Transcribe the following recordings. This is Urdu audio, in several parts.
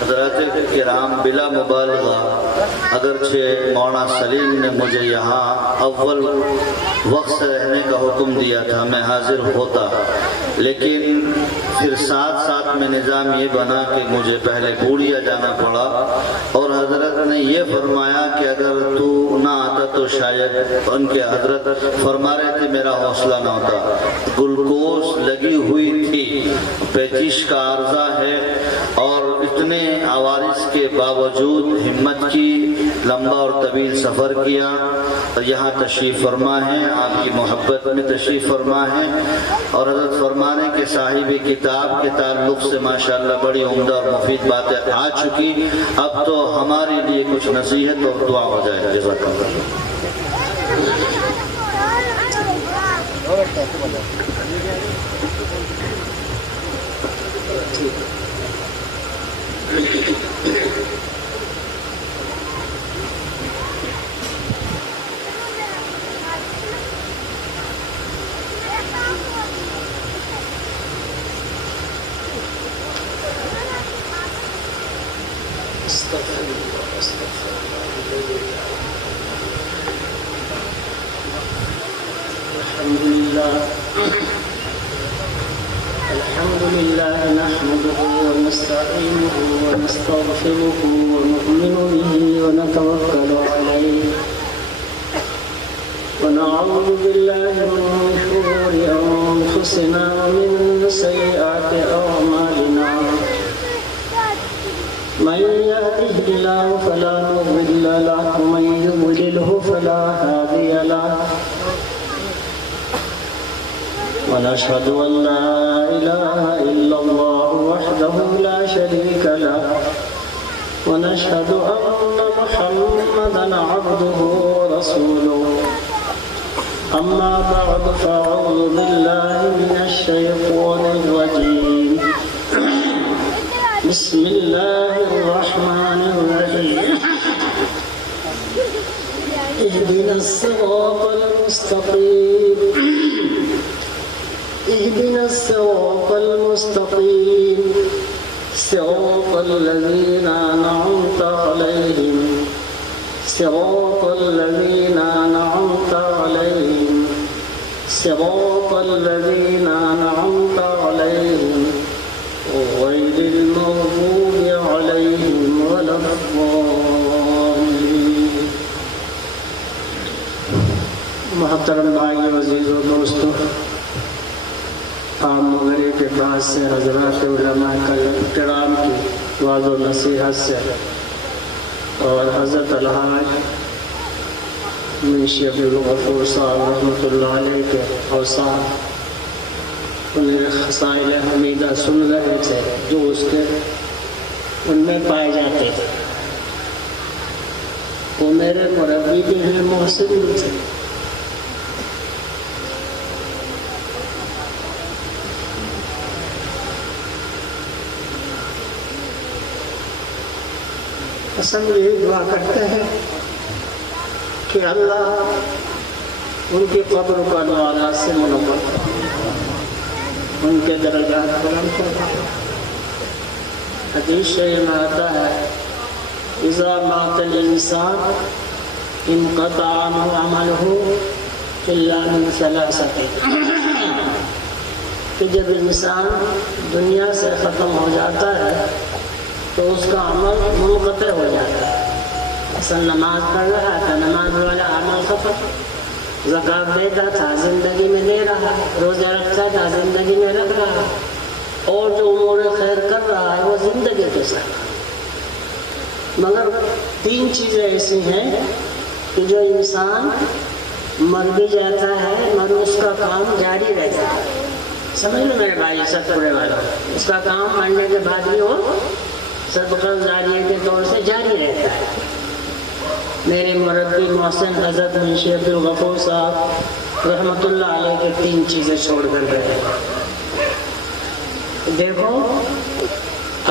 حضرات کرام بلا مبالغہ اگرچہ مولانا سلیم نے مجھے یہاں اول وقت سے رہنے کا حکم دیا تھا، میں حاضر ہوتا، لیکن پھر ساتھ ساتھ میں نظام یہ بنا کہ مجھے پہلے بوڑیا جانا پڑا، اور حضرت نے یہ فرمایا کہ اگر تو نہ آتا تو شاید ان کے حضرت فرما رہے تھے میرا حوصلہ نہ ہوتا، گلوکوز لگی ہوئی تھی، پیچش کا عارضہ ہے، اور اتنے عوارض کے باوجود ہمت کی، لمبا اور طویل سفر کیا، اور یہاں تشریف فرما ہے، آپ کی محبت میں تشریف فرما ہے، اور حضرت فرمانے کے صاحب کتاب کے تعلق سے ماشاءاللہ بڑی عمدہ اور مفید باتیں آ چکی، اب تو ہمارے لیے کچھ نصیحت اور دعا ہو جائے۔ جزاک اللہ۔ الحمد لله نحمده ونستعينه ونستغفره ونؤمن به ونتوكل عليه ونعوذ بالله من شرور أنفسنا ومن سيئات أعمالنا من يهده الله فلا مضل له ومن يضلله فلا هادي له ونشهد أن لا إله إلا الله وحده لا شريك له ونشهد أن محمدا عبده ورسوله أما بعد فأعوذ بالله من الشيطان الرجيم بسم الله الرحمن الرحيم اهدنا الصراط المستقيم اهدنا الصراط المستقيم صراط الذين أنعمت عليهم صراط الذين أنعمت عليهم صراط الذين أنعمت عليهم غير المغضوب عليهم ولا الضالين۔ محترم بھائی عزیز و دوستو، عام مغرب کے بعد سے حضرات علماء کرام کی وعظ و نصیحت سے اور حضرت الحاج منشی عبدالغفور صاحب رحمۃ اللہ علیہ کے اوصاف، انہیں خصائل حمیدہ سن رہے تھے جو اس کے ان میں پائے جاتے تھے۔ وہ میرے مربی بھی ہیں، محسن بھی تھے۔ ہم یہی دعا کرتے ہیں کہ اللہ ان کی قبر کو انوارات سے منور کرے، ان کے درجات بلند فرمائے۔ حدیث شریف میں آتا ہے اذا مات الانسان انقطع عنہ عملہ الا من ثلاثۃ، کہ جب انسان دنیا سے ختم ہو جاتا ہے تو اس کا عمل منقطع ہو جاتا ہے۔ اصل نماز پڑھ رہا تھا، نماز والا عمل ختم، زکوٰۃ دیتا تھا زندگی میں دے رہا، روزے رکھتا تھا زندگی میں رکھ رہا، اور جو امور خیر کر رہا ہے وہ زندگی کے ساتھ۔ مگر تین چیزیں ایسی ہیں کہ جو انسان مر بھی جاتا ہے مگر اس کا کام جاری رہتا ہے۔ سمجھ لو میرے بھائی سب پورے والا، اس کا کام مرنے کے بعد بھی ہو صدقہ جاریہ کے طور سے جاری رہتا ہے۔ میرے مربی محسن حضرت منشی عبدالغفور صاحب رحمۃ اللہ علیہ کے تین چیزیں چھوڑ کر گئے۔ دیکھو،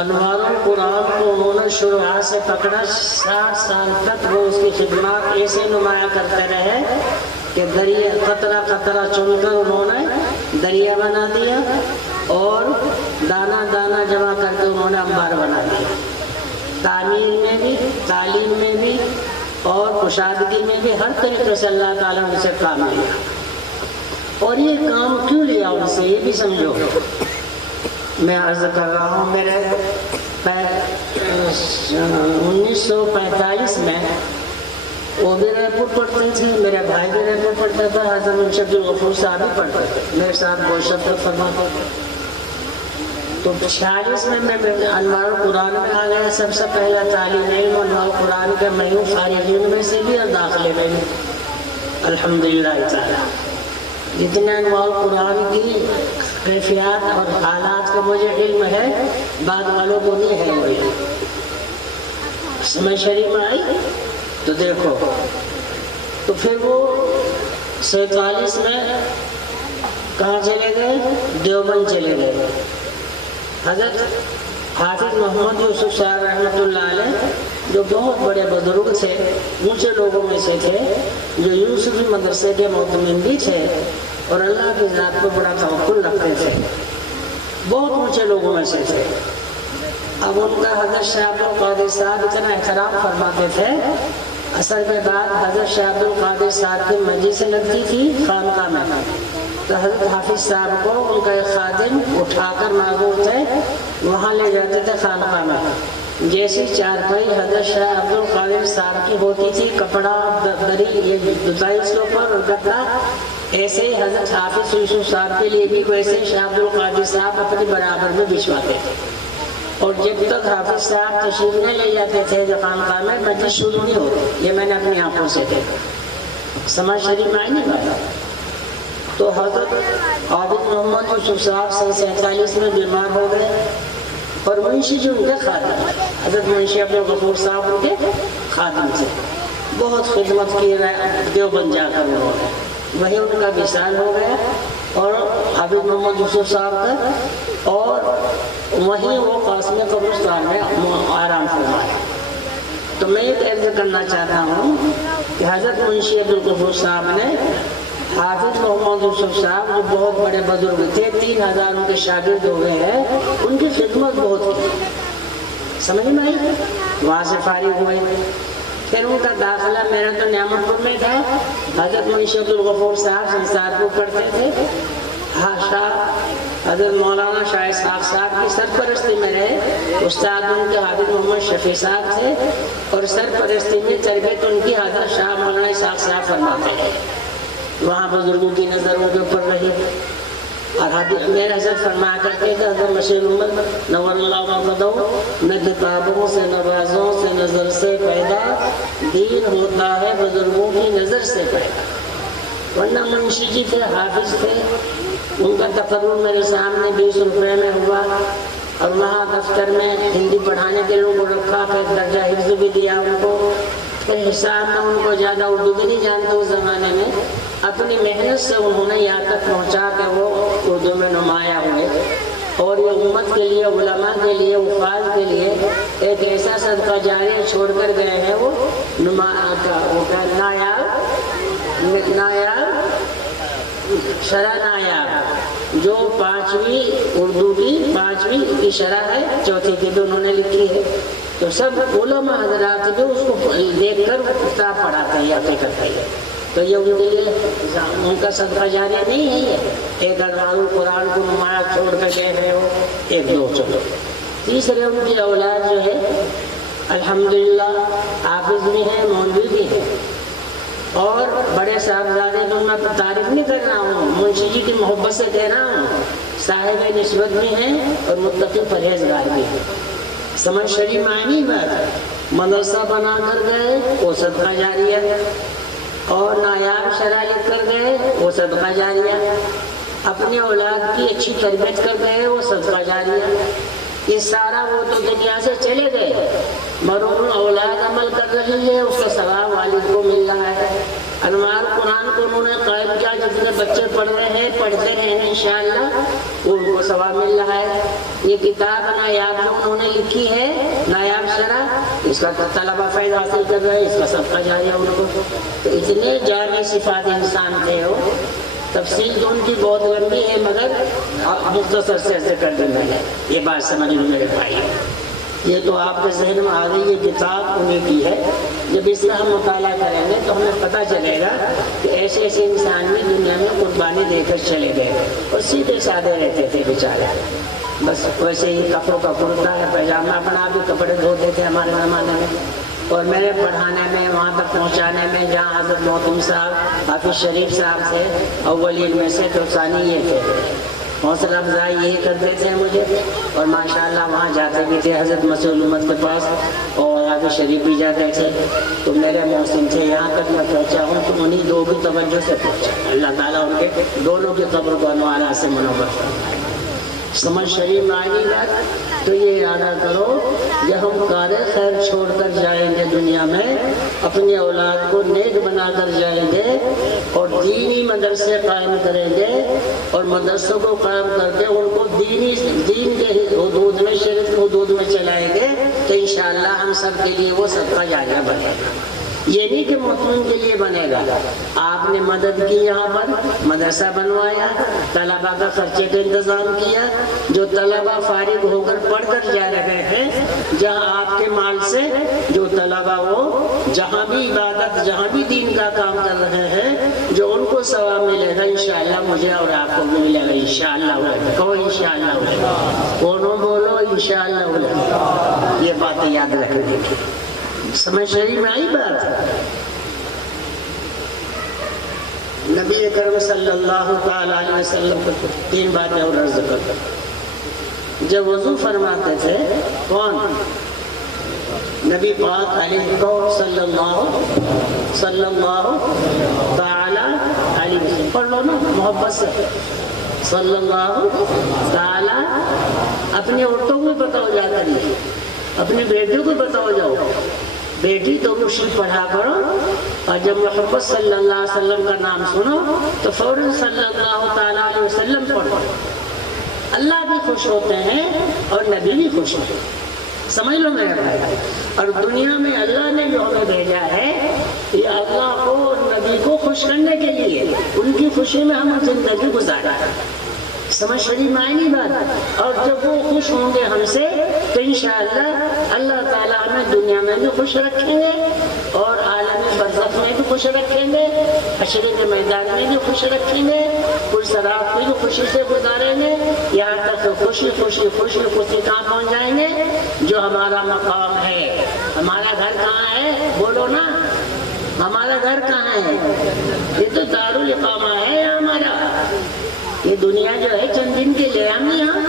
انوار القرآن کو انہوں نے شروعات سے پکڑا، 60 سال تک وہ اس کی خدمات ایسے نمایاں کرتے رہے کہ دریا قطرہ قطرہ چن کر انہوں نے دریا بنا دیا، اور دانا دانا جمع کر کے انہوں نے انبار بنا دیا، تعمیر میں بھی، تعلیم میں بھی اور کشادگی میں بھی، ہر طریقے سے اللہ تعالیٰ نے سے کام لیا۔ اور یہ کام کیوں لیا ان سے یہ بھی سمجھو۔ میں عرض کر رہا ہوں، میرے 1945 میں وہ بھی رائے پور پڑھتے تھے، میرے بھائی بھی رائے پور پڑھتا تھا، حضرت منشی عبدالغفور صاحب بھی پڑھتے تھے، میرے ساتھ گوشت فرماتے تھے۔ تو 46 میں انوار القرآن میں آ گیا، سب سے پہلا تعلیم علم انوار القرآن کے میں ہوں، فارغین میں سے بھی اور داخلے میں بھی الحمدللہ تعالیٰ۔ جتنے انوار القرآن کی کیفیات اور حالات کا مجھے علم ہے، بعد والوں کو نہیں ہے علم۔ سمجھ شریف میں آئی تو دیکھو، تو پھر وہ 47 میں کہاں چلے گئے؟ دیوبند چلے گئے۔ حضرت حافظ محمد یوسف صاحب رحمۃ اللہ علیہ جو بہت بڑے بزرگ تھے، اونچے لوگوں میں سے تھے، جو یوسفی مدرسے کے معتمد بھی تھے اور اللہ کی ذات کو بڑا توکل رکھتے تھے، بہت اونچے لوگوں میں سے تھے۔ اب ان کا حضرت شاہ عبد القادر صاحب اتنا احترام فرماتے تھے، اثر کے بعد حضرت شاہ عبد القادر صاحب کی مجلس لگتی تھی خانقاہ میں، تو حضرت حافظ صاحب کو ان کا ایک خادم اٹھا کر معذور تھے وہاں لے جاتے تھے خانقاہ میں۔ جیسی چارپائی حضرت شاہ عبد القادر صاحب کی ہوتی تھی، کپڑا دری یہ دتائی اس کے اوپر اور گدا، ایسے ہی حضرت حافظ یوسف صاحب کے لیے بھی ویسے شاہ عبد القادر صاحب اپنی برابر میں بچھواتے تھے۔ اور جب تک حافظ صاحب تشریف نہیں لے جاتے تھے جو خانقاہ میں، مجلس شروع نہیں ہوتی، یہ میں نے اپنی آنکھوں سے دیکھا۔ سمجھ شریف میں آئی نہیں بات؟ تو حضرت عابد محمد یوسف صاحب 47 میں بیمار ہو گئے، اور منشی جو ان کے خادم، حضرت منشی عبدالغفور صاحب ان کے خادم تھے، بہت خدمت کی، دیوبند جا کر انہوں نے وہی ان کا وصال ہو گیا، اور عابد محمد یوسف صاحب کا، اور وہیں وہ قاسم قبرستان میں آرام فرمائے۔ تو میں یہ عرض کرنا چاہتا ہوں کہ حضرت منشی عبدالغفور صاحب نے حافظ محمد یوسف صاحب جو بہت بڑے بزرگ تھے، 3000 ان کے شاگرد ہو گئے ہیں، ان کی خدمت بہت کی۔ سمجھ میں آئی؟ وہاں سے فارغ ہوئے، پھر ان کا داخلہ میرا تو نعمت پور میں تھا، حضرت منشی عبدالغفور صاحب سنسار کو پڑھتے تھے، حضرت مولانا شاہ اسحاق صاحب کی سرپرستی میں رہے، استاد ان کے حافظ محمد شفیع صاحب تھے، اور سرپرستی میں تربیت ان کی حضرت شاہ مولانا اسحاق صاحب فرماتے ہیں۔ وہاں بزرگوں کی نظر ان کے اوپر رہی، اور میرے حضرت فرمایا کرتے کہ حضرت مشیر امت نور اللہ مرقدہ نہ کتابوں سے نہ بازوں سے نظر سے پیدا، دین ہوتا ہے بزرگوں کی نظر سے پیدا۔ ورنہ منشی جی تھے، حافظ تھے، ان کا تقرر میرے سامنے 20 روپے میں ہوا، اور وہاں دفتر میں ہندی پڑھانے کے لوگوں کو رکھا، پھر درجہ حفظ بھی دیا ان کو، پھر حساب میں ان کو زیادہ اردو بھی نہیں جانتے اس زمانے میں، اپنی محنت سے انہوں نے یہاں تک پہنچا کہ وہ اردو میں نمایاں ہوئے، اور یہ امت کے لیے، علماء کے لیے، وفاظ کے لیے ایک ایسا صدقہ جاریہ چھوڑ کر گئے ہیں، وہ نایاب شرح نایاب، جو 5ویں اردو کی 5ویں کی شرح ہے، 4تھی کی بھی انہوں نے لکھی ہے۔ تو سب علماء حضرات جو اس کو دیکھ کر کتاب پڑھاتے ہیں یا فکر کرتے ہیں، تو یہ ان کے لیے ان کا صدقہ جاریہ نہیں ہے۔ ایک انوار القرآن کو نمایاں چھوڑ کر گئے ہیں وہ، ایک دو چلو۔ تیسرے ان کی اولاد جو ہے الحمدللہ حافظ بھی ہیں، مولوی بھی ہیں، اور بڑے صاحبزادے کو میں تعریف نہیں کر رہا ہوں، منشی جی کی محبت سے کہہ رہا ہوں، صاحب نسبت بھی ہیں اور متقی پرہیزگار بھی ہیں۔ سمجھ شریف معنی بات، مدرسہ بنا کر گئے وہ صدقہ جاریہ، اور نایاب شرح لکھ کر گئے وہ صدقہ جاریہ، اپنی اولاد کی اچھی تربیت کر گئے وہ صدقہ جاریہ۔ یہ سارا وہ تو دنیا سے چلے گئے، مرحوم اولاد عمل کر رہی ہے، اس کا ثواب والد کو مل رہا ہے۔ انوار قرآن کو انہوں نے قائم کیا، جتنے بچے پڑھ رہے ہیں پڑھتے رہے ہیں انشاءاللہ، وہ ان کو ثواب مل رہا ہے۔ یہ کتاب نایاب جو انہوں نے لکھی ہے، نایاب شرح، اس کا طلبہ فائدہ حاصل کر رہے ہیں، اس کا صدقہ جاریہ ان کو۔ تو اتنے جامع صفات انسان تھے وہ، تفصیل تو ان کی بہت لمبی ہے، مگر مختصر سے ایسے کر دینا ہے، یہ بات سمجھ لو میرے بھائی۔ یہ تو آپ کے ذہن میں آ گئی، یہ کتاب انہیں کی ہے۔ جب اس کا ہم مطالعہ کریں گے تو ہمیں پتہ چلے گا کہ ایسے ایسے انسان بھی دنیا میں قربانی دے کر چلے گئے اور سیدھے سادے رہتے تھے بیچارے، بس ویسے ہی کپڑوں کا کرتا ہے پائجامہ، اپنا بھی کپڑے دھوتے تھے ہمارے زمانے میں۔ اور میرے پڑھانے میں، وہاں تک پہنچانے میں، جہاں حضرت محتم صاحب حافظ شریف صاحب سے اولین میں سے تو ثانی یہ تھے، حوصلہ افزائی یہی کرتے تھے مجھے، اور ماشاءاللہ وہاں جاتے بھی تھے حضرت مسیح امت کے پاس، اور حافظ شریف بھی جاتے تھے، تو میرے محسن تھے یہاں تک میں پہنچا ہوں تو انہی دو کی توجہ سے پہنچا۔ اللہ تعالیٰ ان کے دونوں کی قبر کو انوار سے منور فرمائے۔ سمجھ شریف میں آئی بات؟ تو یہ ارادہ کرو کہ ہم کار خیر چھوڑ کر جائیں گے دنیا میں، اپنی اولاد کو نیک بنا کر جائیں گے، اور دینی مدرسے قائم کریں گے، اور مدرسوں کو قائم کر کے ان کو دین کے حدود میں، شریعت کے حدود میں چلائیں گے، تو انشاءاللہ ہم سب کے لیے وہ صدقہ جاریہ بنے گا۔ یہ نہیں کہ محتمین کے لیے بنے گا، آپ نے مدد کی، یہاں پر مدرسہ بنوایا، طلباء کا خرچے کا انتظام کیا، جو طلباء فارغ ہو کر پڑھ کر جا رہے ہیں، جہاں آپ کے مال سے جو طلباء وہ جہاں بھی عبادت، جہاں بھی دین کا کام کر رہے ہیں، جو ان کو ثواب ملے گا انشاءاللہ مجھے اور آپ کو بھی ملے گا انشاءاللہ۔ کہو انشاءاللہ، کونوں بولو انشاءاللہ، یہ باتیں یاد رکھنے کی۔ سمجھ شریف میں آئی بات؟ نبی کرم صلی اللہ تعالی علیہ وسلم کو تین باتیں اور عرض کرتا، جب وضو فرماتے تھے کون؟ نبی پاک علیہ صلی اللہ تعالی علیہ وسلم، پڑھ لو نا محبت سے، صلی اللہ تعالی۔ اپنی عورتوں کو بتاؤ جا کر، اپنی بیٹیوں کو بتاؤ جاؤ، بیٹی تو مشرق پڑھا کرو، اور جب محبت صلی اللہ علیہ وسلم کا نام سنو تو فوراً صلی اللہ تعالیٰ علیہ وسلم پڑھو۔ اللہ بھی خوش ہوتے ہیں اور نبی بھی خوش ہوتے ہیں، سمجھ لو میرے بھائی۔ اور دنیا میں اللہ نے جو ہمیں بھیجا ہے یہ اللہ کو اور نبی کو خوش کرنے کے لیے، ان کی خوشی میں ہم زندگی گزارا ہے۔ سمجھ شریف میں آئی نہیں بات؟ اور جب وہ خوش ہوں گے ہم سے تو انشاءاللہ اللہ تعالیٰ ہمیں دنیا میں بھی خوش رکھیں گے اور عالم برزخ میں بھی خوش رکھیں گے، حشر کے میدان میں بھی خوش رکھیں گے، پرصراط میں بھی خوشی سے گزاریں گے، یہاں تک کہ خوشی خوشی خوشی خوشی کہاں پہنچ جائیں گے؟ جو ہمارا مقام ہے۔ ہمارا گھر کہاں ہے؟ بولو نا، ہمارا گھر کہاں ہے؟ یہ تو دارالاقامہ ہے ہمارا۔ یہ دنیا جو ہے چند دن کے لیے ہم یہاں،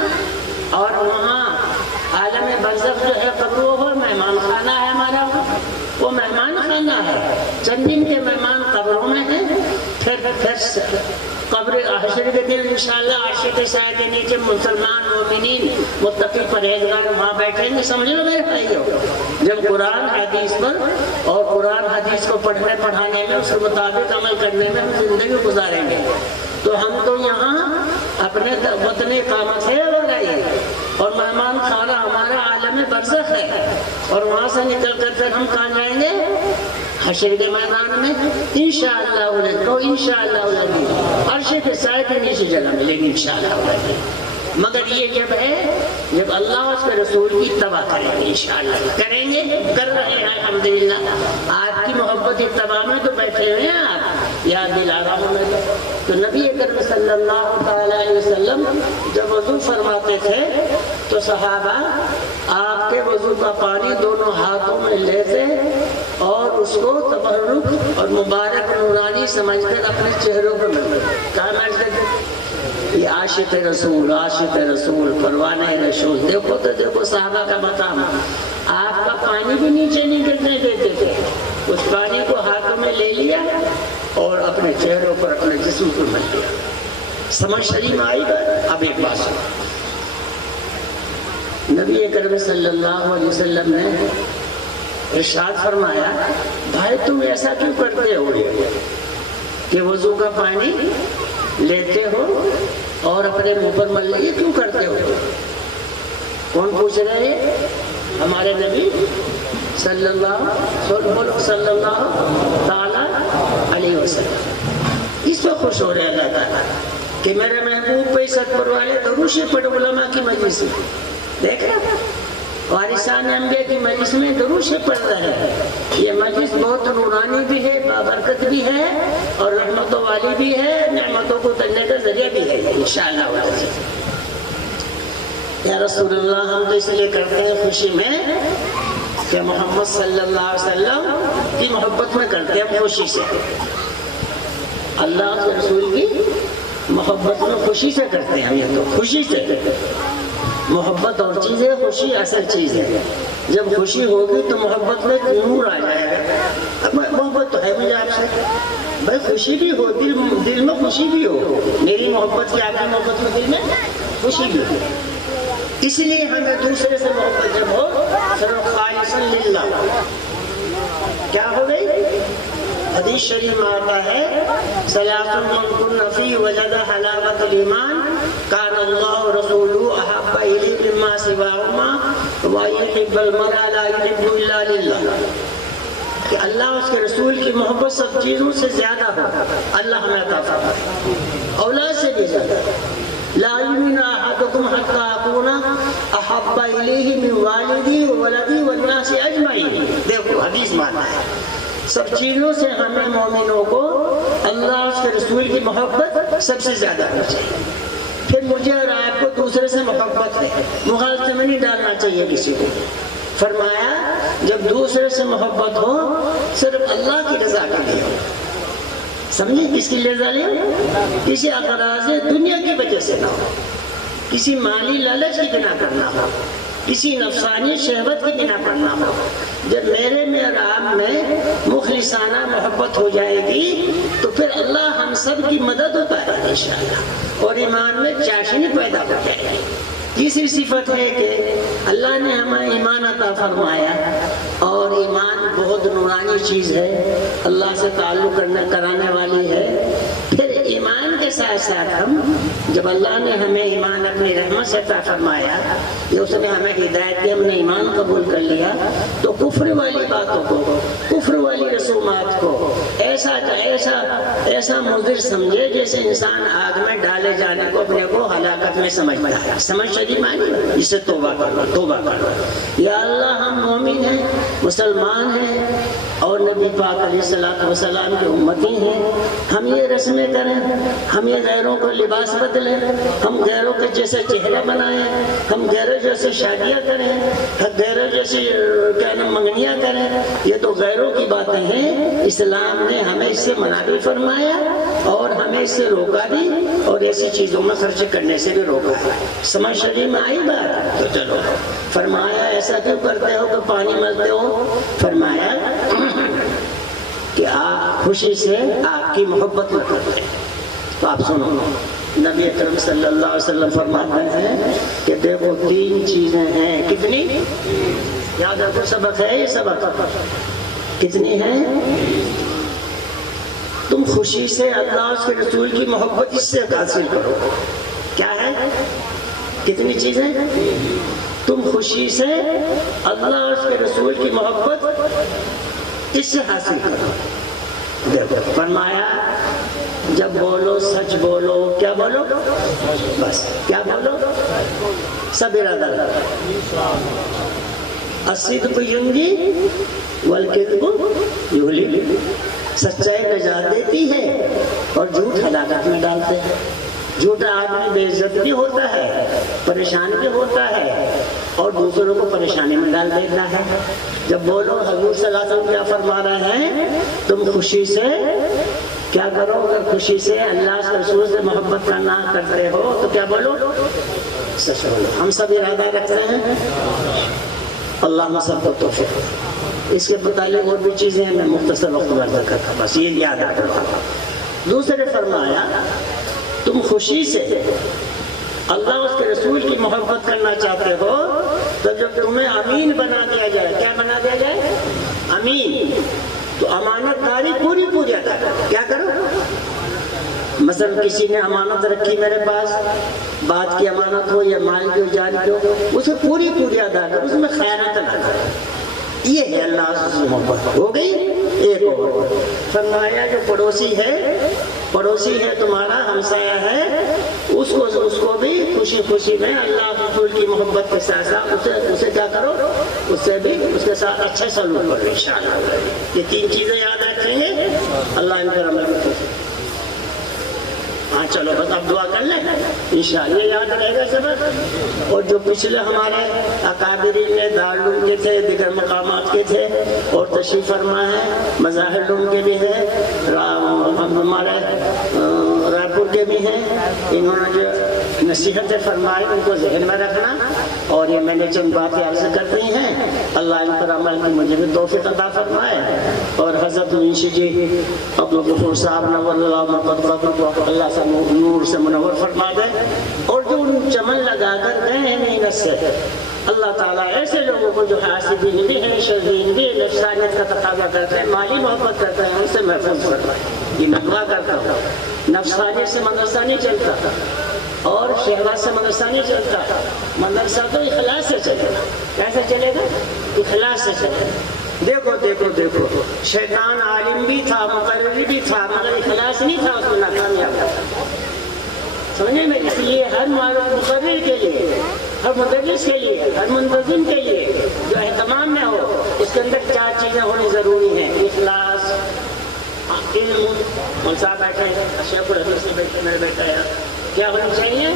اور وہاں عالم برزخ جو ہے قبر و مہمان خانہ ہے ہمارا، وہ مہمان خانہ ہے، چند دن کے مہمان قبروں میں ہیں، پھر قبر حشر کے دن انشاءاللہ عرش کے سائے کے نیچے مسلمان مومنین متقی پرہیزگار وہاں بیٹھیں گے۔ سمجھ لو میرے بھائیو، جب قرآن حدیث پر اور قرآن حدیث کو پڑھنے پڑھانے میں، اس کے مطابق عمل کرنے میں ہم زندگی گزاریں گے، تو ہم تو یہاں اپنے وطن اقامت ہے ہو رہی ہے، اور مہمان خانہ ہمارا عالم برزخ ہے، اور وہاں سے نکل کر پھر ہم کہاں جائیں گے؟ حشر کے میدان میں انشاءاللہ، انشاءاللہ عرش کے سائے کے نیچے جگہ ملے گی انشاءاللہ۔ مگر یہ جب ہے جب اللہ اور اس کے رسول کی اتباع کریں گے، انشاءاللہ کریں گے، کر رہے ہیں الحمدللہ۔ آپ کی محبت اتباع میں تو بیٹھے ہوئے ہیں، آپ یاد دلا رہا ہوں میں۔ تو نبی کریم صلی اللہ تعالی علیہ وسلم جب وضو فرماتے تھے تو صحابہ آپ کے وضو کا پانی دونوں ہاتھوں میں لیتے اور اس کو تبرک اور مبارک نورانی سمجھ کر اپنے چہروں پر ملتے، کہاں ملتے تھے؟ یہ عاشق رسول، عاشق رسول، پروانہ رسول۔ دیکھو تو دیکھو صحابہ کا مقام، آپ کا پانی بھی نیچے نہیں گرنے دیتے تھے، اس پانی کو ہاتھوں میں لے لیا اور اپنے چہروں پر، اپنے جسم پر مل لیا۔ سمجھ شریف میں آئی بات؟ اب ایک بات سنو، نبی کریم صلی اللہ علیہ وسلم نے ارشاد فرمایا، بھائی تم ایسا کیوں کرتے ہو کہ وضو کا پانی لیتے ہو اور اپنے منہ پر مل لیے، کیوں کرتے ہو؟ کون پوچھ رہے ہیں؟ ہمارے نبی صلی اللہ تعالی علیہ وسلم۔ اس پہ خوش ہو رہے اللہ تعالیٰ کہ میرے محبوب پہ عزت پر والے درود پڑھ علماء کی مجلس میں. دیکھ رہا وارثان انبیاء کی مجلس میں درود پڑھ رہے ہیں. یہ مجلس بہت نورانی بھی ہے، بابرکت بھی ہے، اور رحمتوں والی بھی ہے، نعمتوں کو تلنے کا ذریعہ بھی ہے انشاءاللہ. یا رسول اللہ ہم تو اس لیے کرتے ہیں خوشی میں کہ محمد صلی اللہ علیہ وسلم کی محبت میں کرتے ہیں خوشی سے. اللہ کے رسول کی محبت میں خوشی سے کرتے ہیں ہم. یہ تو خوشی سے محبت اور چیز ہے، خوشی اصل چیز ہے. جب خوشی ہوگی تو محبت میں نور آ جائے گا. محبت تو ہے مجھے آپ سے، بھائی خوشی بھی ہو، دل میں خوشی بھی ہو. میری محبت کی، آپ کی محبت میں دل میں خوشی بھی ہو. اس لیے ہمیں دوسرے سے محبت جب ہو صرف خالصا للہ. کیا ہو گئی؟ حدیث شریف میں آتا ہے ثلاث من کن فیہ وجد حلاوۃ الایمان کان اللہ رسولہ احب الیہ مما سواہما ویحب المرء لا یحب الا للہ. کہ اللہ اس کے رسول کی محبت سب چیزوں سے زیادہ ہو. اللہ ہمیں عطا فرمائے، اولاد سے بھی زیادہ. لا یؤمن احدکم حتی اکون احب الیہ من والدی وولدی والناس اجمعین. دیکھو حدیث مانا ہے سب چیزوں سے ہمیں مومنوں کو اللہ اس کے رسول کی محبت سب سے زیادہ ہونی چاہیے. پھر مجھے اور آپ کو دوسرے سے محبت ہے، مغالطے میں نہیں ڈالنا چاہیے کسی کو. فرمایا جب دوسرے سے محبت ہو صرف اللہ کی رضا کے لیے ہو. سمجھے؟ کس کی رضا لے؟ کسی اغراض دنیا کی وجہ سے نہ ہو، کسی مالی لالچ کی بنا پر نہ ہو، کسی نفسانی شہوت کی بنا پر نہ ہو. جب میرے میں اور آپ میں مخلصانہ محبت ہو جائے گی تو پھر اللہ ہم سب کی مدد ہوتا ہے انشاءاللہ، اور ایمان میں چاشنی پیدا ہو جائے گی. تیسری صفت ہے کہ اللہ نے ہمیں ایمان عطا فرمایا، اور ایمان بہت نورانی چیز ہے، اللہ سے تعلق کرانے والی ہے. پھر ایمان کے ساتھ ساتھ ہم جب اللہ نے ہمیں ایمان اپنی رحمت سے عطا فرمایا، یہ اس نے ہمیں ہدایت دی، ہم نے ایمان قبول کر لیا، تو کفر والی باتوں کو، کفر والی رسومات کو ایسا ایسا مضر سمجھے جیسے انسان آگ میں ڈالے جانے کو اپنے کو ہلاکت میں سمجھتا ہے. سمجھ شدید مانی اس سے توبہ کرو، توبہ کرو. یا اللہ ہم مومن ہیں، مسلمان ہیں، اور نبی پاک علیہ الصلوۃ والسلام کے امتی ہیں. ہم یہ رسمیں کریں، ہم یہ غیروں کو لباس بدلیں، ہم غیروں کے جیسے چہرے بنائیں، ہم غیروں جیسے شادیاں کریں، غیروں جیسے کیا نام منگنیاں کریں. یہ تو غیروں کی باتیں ہیں. اسلام نے ہمیں اس سے منع بھی فرمایا اور ہمیں اس سے روکا بھی، اور ایسی چیزوں میں خرچ کرنے سے بھی روکا ہے. سمجھ شریف میں آئی بات؟ تو چلو فرمایا ایسا کیوں کرتے ہو کہ پانی ملتے ہو؟ فرمایا کہ آپ خوشی سے آپ کی محبت میں کرتے. تو آپ سنو، نبی اکرم صلی اللہ علیہ وسلم فرماتے ہیں کہ دیکھو تین چیزیں ہیں. کتنی؟ یاد رکھو سبق ہے یہ سبق. کتنی ہیں؟ تم خوشی سے اللہ اس کے رسول کی محبت اس سے حاصل کرو. کیا ہے؟ کتنی چیزیں؟ تم خوشی سے اللہ اس کے رسول کی محبت اس سے حاصل کرو. دیکھو فرمایا جب بولو سچ بولو. کیا بولو؟ بس کیا بولو؟ سب ارادہ کرو. الصدق ینجی والکذب یہلک. سچائی نجات دیتی ہے اور جھوٹ ہلاکت میں ڈالتے ہیں. جھوٹا آدمی بے عزت بھی ہوتا ہے، پریشان بھی ہوتا ہے، اور دوسروں کو پریشانی میں ڈال دیتا ہے. جب بولو حضور صلی اللہ علیہ وسلم کیا فرما رہے ہیں؟ تم خوشی سے کیا کرو؟ اگر خوشی سے اللہ کے رسول سے محبت کرنا کرتے ہو تو کیا بولو؟ سچ بولو. ہم سب ارادہ رکھتے ہیں، اللہ ہم سب کو توفیق. اس کے متعلق اور بھی چیزیں ہیں، میں مختصر وقت میں کرتا ہوں، بس یہ یاد رکھو. دوسرے فرمایا تم خوشی سے اللہ اس کے رسول کی محبت کرنا چاہتے ہو تو جب تمہیں امین بنا دیا جائے. کیا بنا دیا جائے؟ امین. تو امانت داری پوری ادا کرو. کیا کرو؟ مثلا کسی نے امانت رکھی میرے پاس، بات کی امانت ہو یا مال کی ہو جان کی ہو، اسے پوری ادا کرو، اس میں خیانت نہ کرو. یہ ہے اللہ سے محبت. ہو گئی. ایک اور فرمایا جو پڑوسی ہے پڑوسی ہے تمہارا، ہمسایہ ہے، اس کو بھی خوشی خوشی میں اللہ رسول کی محبت کے ساتھ ساتھ اسے کیا کرو، اس سے بھی اس کے ساتھ اچھے سلوک کرو انشاءاللہ۔ یہ 3 چیزیں یاد رکھیں گے، اللہ ان پر عمل کرے۔ ہاں چلو بس اب دعا کر لیں انشاءاللہ، یہ یاد رہے گا سبق۔ اور جو پچھلے ہمارے اکابرین نے دارالعلوم کے تھے، دیگر مقامات کے تھے اور تشریف فرما ہے، مظاہر علوم کے بھی ہے، ہمارے رائے کے بھی ہیں، انہوں نے جو نصیحتیں فرمائی ان کو ذہن میں رکھنا، اور یہ میں نے چند باتیں عرض کرتی ہیں، اللہ ان پر عمل کی مجھے بھی توفیق عطا فرمائے، اور حضرت منشی جی عبدالغفور صاحب نور اللہ مرقدہ کو اللہ سے نور سے منور فرما دے، اور جو ان چمن لگا کر گئے ہیں محنت سے، اللہ تعالیٰ ایسے لوگوں کو جو حاسدین بھی ہیں، شرین بھی، نفسانیت کا تقاضا کرتے ہیں، مالی محبت کرتے ہیں، ان سے محفوظ فرمائے۔ یہ میں دعا کرتا ہوں، نفسانیت سے مدرسہ نہیں چلتا اور شہوات سے مدرسہ نہیں چلتا، مدرسہ تو اخلاص سے چلے گا۔ کیسے چلے گا؟ اخلاص سے چلے گا۔ دیکھو دیکھو دیکھو، شیطان عالم بھی تھا، مقرری بھی تھا، مگر اخلاص نہیں تھا، اس میں ناکامیاب تھا۔ سمجھے میں؟ اس لیے ہر مقرر کے لیے، ہر مدرس کے لیے، ہر منتظم کے لیے جو اہتمام میں ہو، اس کے اندر 4 چیزیں ہونی ضروری ہیں: اخلاص، علم، ملصاحب بیٹھے ہیں، شیخ الحدیث سے بیٹھے، میرے بیٹا ہے، کیا ہونی چاہیے؟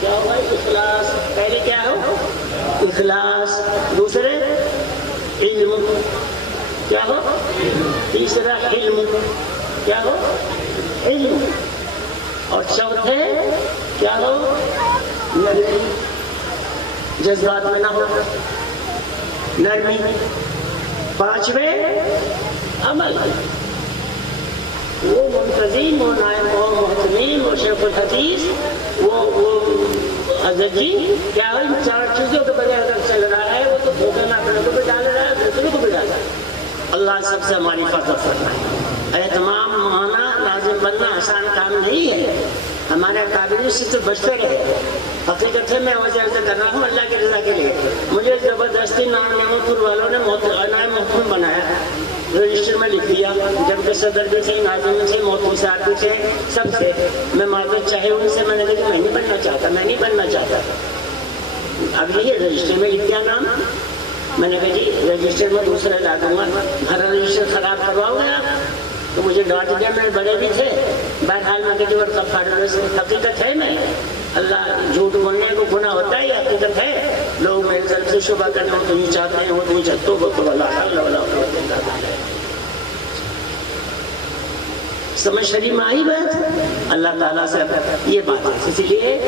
کیا ہوگا؟ اخلاص۔ پہلے کیا ہو؟ اخلاص۔ دوسرے علم، کیا ہو؟ تیسرا علم، کیا ہو؟ علم۔ اور چوتھے کیا ہو؟ نرمی، جذبات میں نہ ہو، نرمی۔ 5ویں عمل۔ وہ منتظم، وہ نائب، وہ محتمین، وہ شیخ الحدیث، وہ حضرت جی، کیا ہے؟ ان 4 چیزوں کے بغیر اگر چل رہا ہے، وہ تو دھوکے نہ کرنے کو بھی ڈال رہا ہے، دوسروں کو بھی ڈال رہا ہے۔ اللہ سب سے ہماری حفاظت فرمائے۔ اہتمام ہونا، لازم بننا آسان کام نہیں ہے، ہمارے اکابرین سے تو بچتے رہے۔ حقیقت ہے میں وجہ سے کر رہا ہوں اللہ کی رضا کے لیے۔ مجھے زبردستی نعمت پور والوں نے نائب محکوم بنایا، رجسٹر میں لکھ دیا، جبکہ صدر بھی تھے، ناظرین تھے، محتم صاحب بھی تھے، سب تھے۔ میں معذرت چاہے ان سے، میں نے کہا میں نہیں بننا چاہتا، میں نہیں بننا چاہتا۔ اب یہ رجسٹر میں لکھ دیا نام، میں نے کہا جی رجسٹر میں دوسرا لا دوں گا، ہر رجسٹر خراب کرواؤ گے آپ؟ تو مجھے ڈانٹ دیا، میرے بڑے بھی تھے۔ بہرحال میں کہتی حقیقت ہے، میں اللہ جھوٹ بولنے کو گناہ ہوتا ہے، یہ حقیقت ہے۔ لوگ میری طرف سے شبہ کرنا ہو تو نہیں چاہتے ہیں، وہ تو نہیں چاہتے تو اللہ سمجھ شریف میں آئی بات اللہ تعالیٰ سے یہ بات ہے۔ اس لیے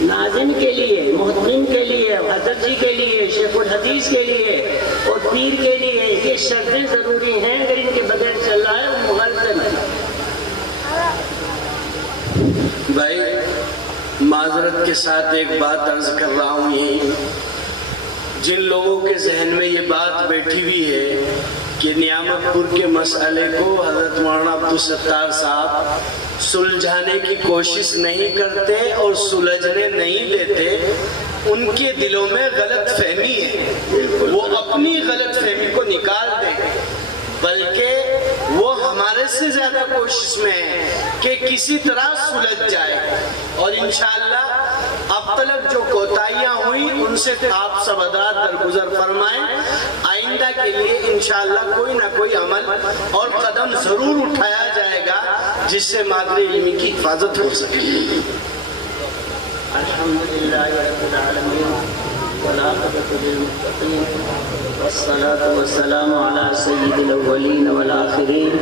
ناظم کے لیے، محترم کے لیے، حضرت جی کے لیے، شیخ الحدیث کے لیے اور پیر کے لیے یہ شرطیں ضروری ہیں، اگر ان کے بغیر چل رہا ہے وہ مغلط نہیں۔ بھائی معذرت کے ساتھ ایک بات عرض کر رہا ہوں، یہ جن لوگوں کے ذہن میں یہ بات بیٹھی ہوئی ہے کہ نعمت پور کے مسئلے کو حضرت مولانا عبدالستار صاحب سلجھانے کی کوشش نہیں کرتے اور سلجھنے نہیں دیتے، ان کے دلوں میں غلط فہمی ہے، وہ اپنی غلط فہمی کو نکال دیں، بلکہ وہ ہمارے سے زیادہ کوشش میں ہے کہ کسی طرح سلجھ جائے، اور انشاءاللہ اب تک جو کوتاہیاں ہوئی ان سے آپ سب حضرات درگزر فرمائیں، آئندہ کے لیے انشاءاللہ کوئی نہ کوئی عمل اور قدم ضرور اٹھایا جائے گا جس سے مادری علمی کی حفاظت ہو سکے۔ الحمدللہ رب العالمین والعاقبۃ للمتقین والصلاة والسلام علی سید الاولین والآخرین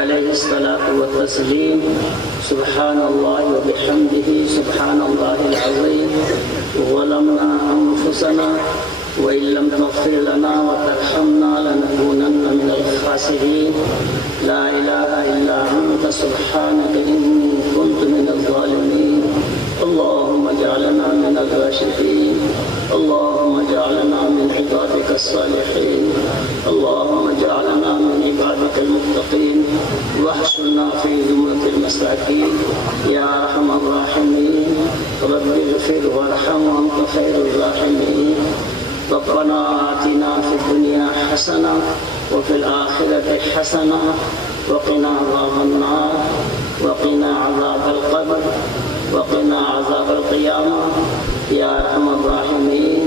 علیہ الصلاة والتسلیم۔ سبحان اللہ وبحمدہ سبحان اللہ العظیم۔ ظلمنا انفسنا وإن لم تغفر لنا وترحمنا لنكونن من الخاسرين لا إله إلا أنت سبحانك إني كنت من الظالمين اللهم اجعلنا من الراشدين اللهم اجعلنا من عبادك الصالحين اللهم اجعلنا من عبادك المتقين واحشرنا في زمرة المساكين يا أرحم الراحمين رب اغفر وارحم وأنت خير الراحمين ربنا آتنا في الدنيا حسنة وفي الآخرة حسنة وقنا عذاب النار وقنا عذاب القيامة يا أرحم الراحمين.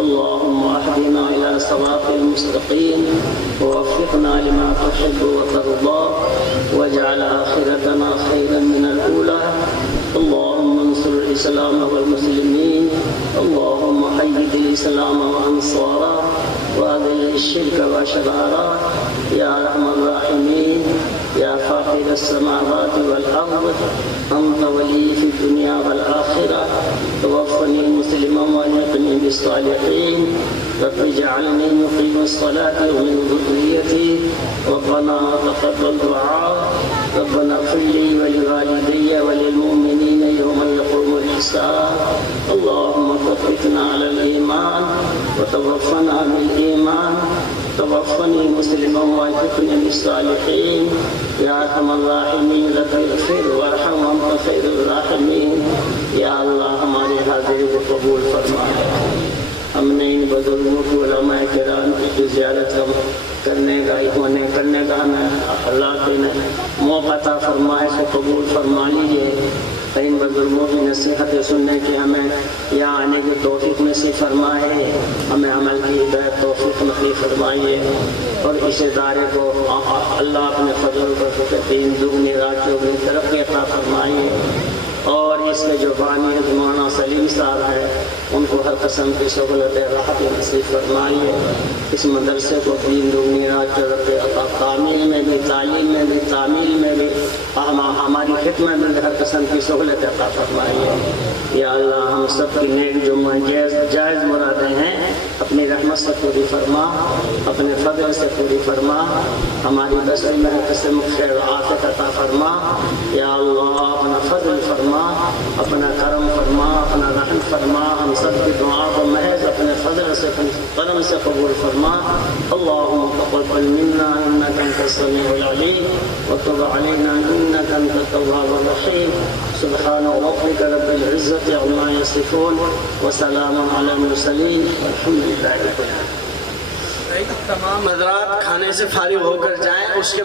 اللهم اهدنا إلى صراط المستقيم ووفقنا لما تحب وترضى واجعل آخرتنا خيرا من الأولى. اللهم انصر الإسلام والمسلمين. اللهم أيد الإسلام وأنصاره وأذل الشرك وأشراره يا أرحم الراحمين. يا فاطر السماوات والأرض أنت ولي في الدنيا والآخرة. توفني مسلما والحقني بالصالحين. رب اجعلني مقيم الصلاة ومن ذريتي. ربنا تقبل دعاء. ربنا اغفر لي ولوالدي وللمؤمنين يوم يقوم الحساب. اللهم ثبتنا على الإيمان وتوفنا بالإيمان. توفني مسلما والحقني بالصالحين يا ارحم الراحمين. رب اغفر وارحم وانت خير الراحمين. یا اللہ ہماری حاضری کو قبول فرما. ہم نے ان بزرگوں کو علماء کرام کی زیارت کرنے کا ہمیں اللہ نے موقع عطا فرمائے کو قبول فرما لیجیے. ان بزرگوں کی نصیحتیں سننے کی ہمیں یہاں آنے کی توفیق نصیب فرمائے. ہمیں عمل کی ہدایت توفیق نصیب فرمائیے اور اس ادارے کو اللہ اپنے فضل پر تین دگنی رات چوگنی ترقی عطا فرمائیے. اور اس کے جو بانی مولانا سلیم صاحب ہیں ان کو ہر قسم کی سہولت راحت نصیب فرمائیے. اس مدرسے کو دین دگنی رات چوگنی عطا تعمیل میں بھی تعلیم میں بھی تعمیل میں بھی ہماری خدمت میں بھی ہر قسم کی سہولت عطا فرمائیے. یا اللہ ہم سب کی نیک جو جائز مرادیں ہیں اپنی رحمت سے پوری فرما. اپنے فضل سے پوری فرما. ہماری بستی میں ہر قسم خیر و عافیت عطا فرما. یا اللہ اپنا فضل فرما. اپنا کرم فرما. اپنا رحم فرما. ہم سب کی دعا کو محض اپنے فضل سے کرم سے قبول فرما. اللهم تقبل منا انك انت السميع العليم وتب علينا انك انت التواب الرحيم. سبحان ربك رب العزة عما يصفون وسلام على المرسلين والحمد لله رب العالمين. تمام حضرات کھانے سے فارغ ہو کر جائیں. اس کے